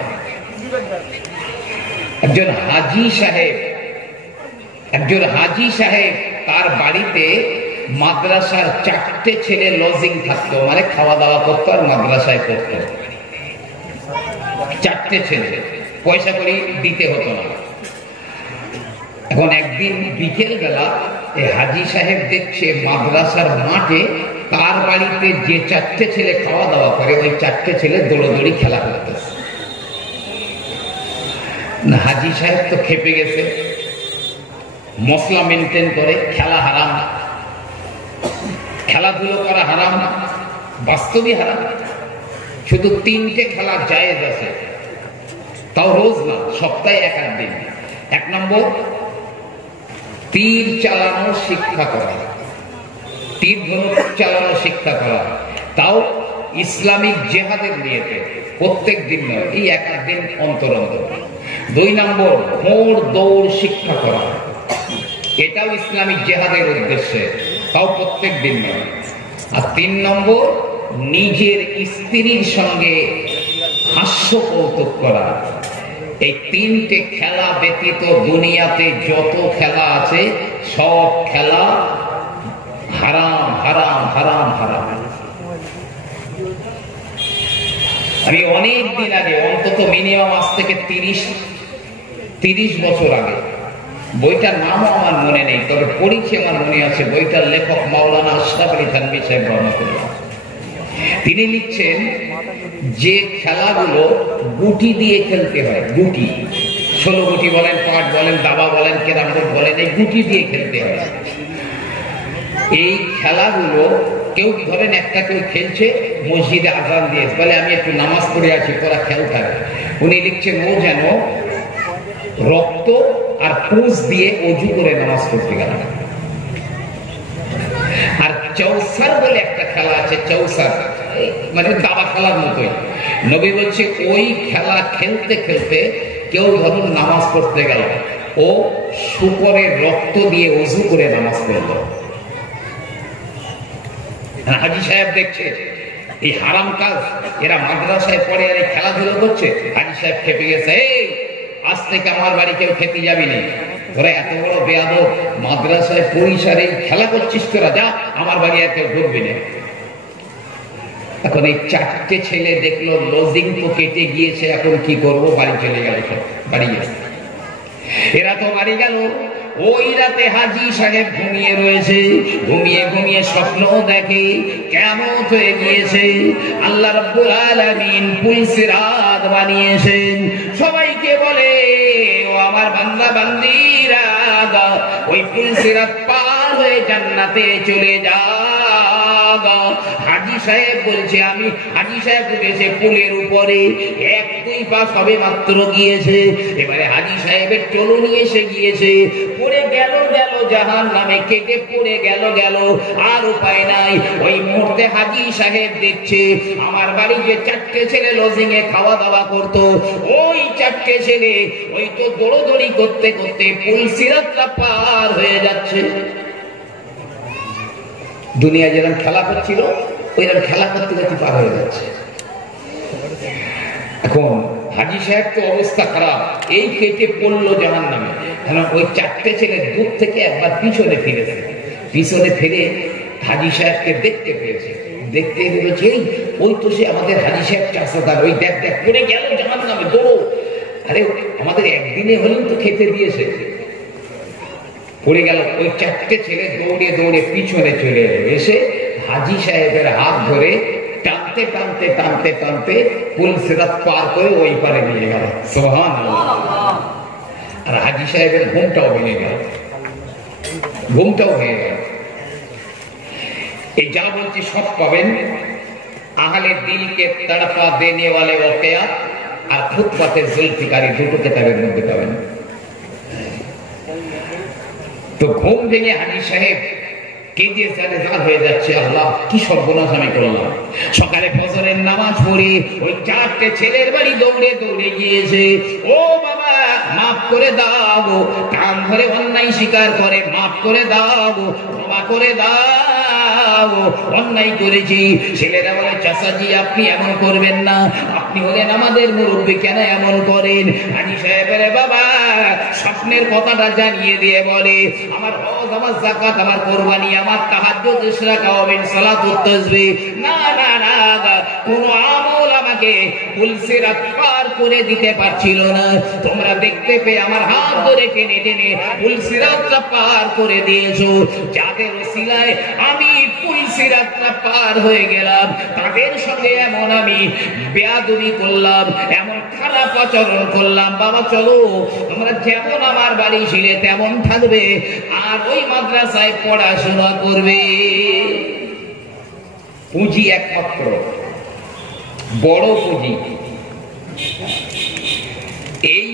একজন হাজী সাহেব তার বাড়িতে মাদ্রাসার 4টে ছেলে লজিং থাকতো, মানে খাওয়া দাওয়া করতো আর মাদ্রাসায় পড়তো। 4টে ছেলে, পয়সা করে দিতে হতো না। এখন একদিন বিকেল বেলা হাজী সাহেব দেখছে মাদ্রাসার মাঠে তার বাড়িতে যে 4টে ছেলে খাওয়া দাওয়া করে, ওই 4টে ছেলে দৌড়দৌড়ি খেলা করতেছে। হাজী সাহেব তো খেপে গেছে, মশলা মেনটেন করে, খেলা হারাম, খেলাধুলো করা হারাম, বাস্তবই হারাম। শুধু 3টে খেলা জায়েজ আছে, তাও রোজ না, সপ্তাহে 1 দিন। 1 নম্বর, তীর চালানো শিক্ষা করা, তীর ধনুক চালানো শিক্ষা করা, তাও ইসলামিক জেহাদের নিয়েতে, প্রত্যেক দিন নয়, এই 1 দিন অন্তর অন্তর। 2 নম্বর, ঘোড় দৌড় শিক্ষা করা, এটাও ইসলামিক জেহাদের উদ্দেশ্যে, তাও প্রত্যেক দিন নয়। আর 3 নম্বর, নিজের স্ত্রীর সঙ্গে হাস্য কৌতুক করা। এই 3টে খেলা ব্যতীত দুনিয়াতে যত খেলা আছে সব খেলা হারাম হারাম হারাম হারাম। আমি অনেক দিন আগে, অন্তত মিনিমাম আজ থেকে 30 বছর আগে, বইটার নামও আমার মনে নেই, তবে পড়েছি আমার মনে আছে। বইটার লেখক মাওলানা আশরাফ আলী থানভী সাহেব রহমাতুল্লাহ। তিনি লিখছেন যে খেলাগুলো গুটি দিয়ে খেলতে হয়, গুটি, 16 গুটি বলেন, পাট বলেন, দাবা বলেন, ক্যারাম বোর্ড বলেন, এই গুটি দিয়ে খেলতে হয়। এই খেলাগুলো কেউ ধরেন একটা কেউ খেলছে, মসজিদে আজান দিয়েছে, বলে আমি একটু নামাজ পড়ে আছি, তোরা খেল থাকে। উনি লিখছেন ও যেন রক্ত আর পুষ দিয়ে অজু করে নামাজ পড়তে গেল। আর চৌসার বলে একটা খেলা আছে, চৌসার মানে দাবা খেলার মতোই। নবী বলছে ওই খেলা খেলতে খেলতে কেউ ধরুন নামাজ পড়তে গেল, ও শুকরের রক্ত দিয়ে অজু করে নামাজ পড়ল। হাজী সাহেব দেখছে এই হারাম কাজ, এরা মাদ্রাসায় পড়ে আর এই খেলাধুলো করছে। হাজী সাহেব খেপে গেছে, এই আজ থেকে আমার বাড়ি কেউ খেতে যাবি না, তোরা এত বড় বেয়াদব, মাদ্রাসায় পরিসরে খেলা করছিস, তোরা যা, আমার বাড়ি আর কেউ ঢুকবি না। এখন এই 4টে ছেলে দেখলো লজিং তো কেটে গিয়েছে, এখন কি করবো, বাড়ি চলে গেল, সব বাড়ি গেছে। এরা তো বাড়ি গেল। ওই রাতে হাজী সাহেব ঘুমিয়ে রয়েছে, ঘুমিয়ে ঘুমিয়ে স্বপ্ন দেখে কিয়ামত হয়ে গিয়েছে, আল্লাহ রাব্বুল আলামিন পুলসিরাত বানিয়েছেন। সবাইকে বলে ও আমার বান্দা বান্দীরা, ওই পুলসিরাত পার হয়ে জান্নাতে চলে যা। হাজী সাহেব বলছে, আমি হাজী সাহেব উঠেছে পুলের উপরে, 1-2 পা সবে মাত্র গিয়েছে, এবারে হাজী সাহেবের টলুনি এসে গিয়েছে, পড়ে গেল জাহান্নামে, কেটে পড়ে গেল, আর উপায় নাই। ওই মুহূর্তে হাজী সাহেব দেখছে আমার বাড়ি যে 4টে ছেলে লজিং এ খাওয়া দাওয়া করতো, ওই 4টে ছেলে ওই তো দৌড়দৌড়ি করতে করতে পুলসিরাতটা পার হয়ে যাচ্ছে। দুনিয়া যেরকম খেলা করছিল, ওইরকম খেলা করতে করতে পার হয়ে যাচ্ছে। এখন হাজী সাহেব তো অবস্থা খারাপ, এই কেটে পড়লো জাহান্নামে। ওই 4টে ছেলে দূর থেকে একবার পিছনে ফিরেছে, পিছনে ফিরে হাজী সাহেবকে দেখতে পেয়েছে, দেখতে বলেছে ওই তো সে আমাদের হাজী সাহেব চাষাদার, ওই দেখ দেখ পড়ে গেল জাহান্নামে, দৌড়ো। আরে আমাদের একদিনে হলেও তো খেতে দিয়েছে। পড়ে গেল। ওই 4টে ছেলে দৌড়ে দৌড়ে পিছনে চলে এসে হাজী সাহেবের হাত ধরে টানতে টানতে টানতে টানতে পুলসিরাত পার করে ওই পারে নিয়ে গেল। সুবহানাল্লাহ। আর হাজী সাহেবের ঘুমটাও ভেঙে গেল, ঘুমটাও ভেঙে গেল। এই যা বলছি সব পাবেন আহলে দিলকে তড়পা দেনে ওয়ালে ওয়াকিয়া আর খুতবাতে জুলফিকারি, দুটো কিতাবের মধ্যে পাবেন। তো ঘুম ভেঙে হাজী সাহেব কেঁদে জানেজার হয়ে যাচ্ছে, আল্লাহ কি সর্বনাশ আমি করলাম। সকালে ফজরের নামাজ পড়ে ওই 4টে ছেলের বাড়ি দৌড়ে দৌড়ে গিয়েছে, ও বাবা মাফ করে দাও, কান ধরে অন্যায় স্বীকার করে, মাফ করে দাও, ক্ষমা করে দাও, অন্যায় করেছি। ছেলেরা বলে, চাচাজি আপনি এমন করবেন না, আপনি হলেন আমাদের মুরব্বী, কেন এমন করেন? হাজী সাহেবের বাবা স্বপ্নের কথাটা জানিয়ে দিয়ে বলে, আমার হজ, আমার যাকাত, আমার কোরবানি, আমার তাহাজ্জুদ, ইশরাক, আওয়াবিন, সালাতুত তাসবিহ, না না না, কোন আমল আমাকে পুলসিরাত পার করে দিতে পারছিল না। তোমরা দেখতে পেয়ে আমার হাত ধরে টেনে টেনে পুলসিরাতটা পার করে দিয়েছো। যাদের ওসিলায় আমি পুলসিরাতটা পার হয়ে গেলাম, তাদের সঙ্গে এমন আমি বেয়াদবি করলাম, এমন খারাপ আচরণ করলাম, বাবা চলো তোমরা যেমন আমার বাড়ি ছিলে তেমন থাকবে, আর ওই মাদ্রাসায় পড়াশোনা করবে। পুঁজি একমাত্র বড় পুঁজি এই